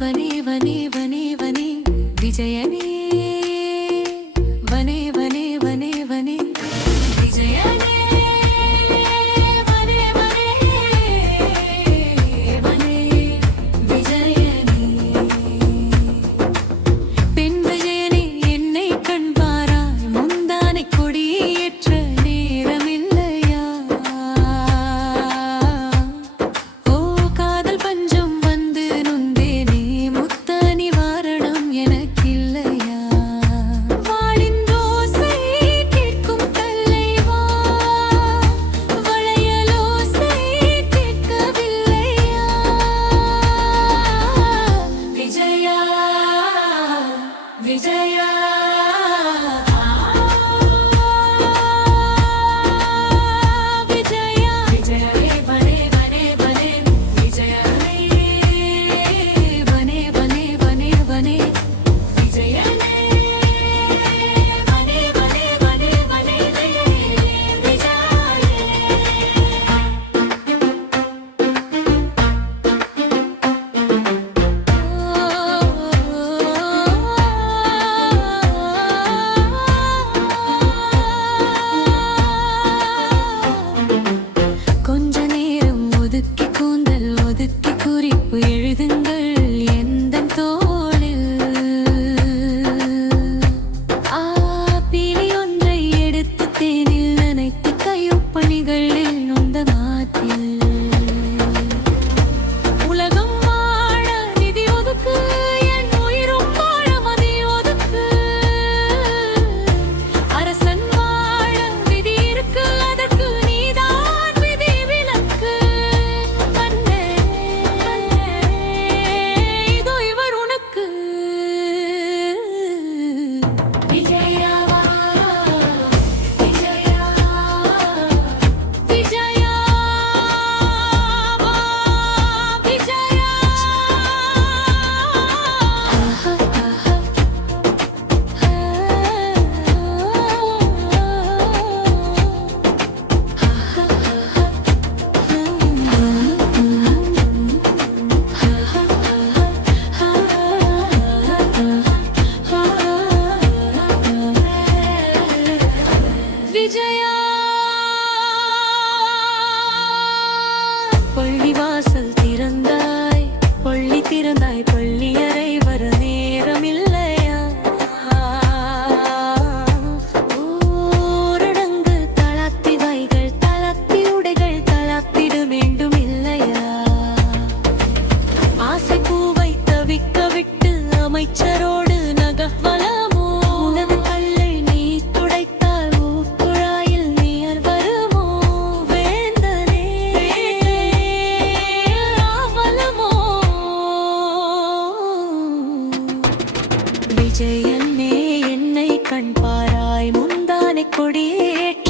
வனே வனே வனே வனே விஜயனே வனே வனே வனே வனே விஜயனே வனே வனே வனே விஜயனே பெண் விஜயனே என்னை கண்பாராய் முந்தானை கொடியேற்ற நேரமில்லையா ஓ காதல் பஞ்சம் வந்து நொந்தேனே விஜயா விஜயா விஜயனே வனே வனே வனே விஜயனே வனே வனே வனே வனே விஜயனே வனே வனே வனே வனே குறிப்பு எழுதுங்கள் எந்தன் தோளில் பிழி ஒன்றை எடுத்து தேனில் நனைத்து கையொப்பணிகளில் நொந்த மாற்றில் உலகம் வாழ நிதி ஒதுக்கு என் உயிரும் வாழ மதி ஒதுக்கு அரசன் வாழ விதி இருக்கு அதற்கு நீதான் விதி விலக்கு விஜயா பள்ளிவாசல் திறந்தாய் பள்ளி திறந்தாய் பள்ளியறை வர நேரமில்லையா ஓரடங்கு தளர்த்தி வைகள் தளர்த்தி உடைகள் தளர்த்திட வேண்டும் இல்லையா ஆசை பூவை தவிக்க விட்டு அமைச்சரோடு நகவலமோ உனது கல்லை நீ துடைத்தால் ஊக்குழாயில் நீர் வருமோ வேந்தனே ராவலமோ விஜயனே என்னை கண்பாராய் முந்தானை கொடியேற்ற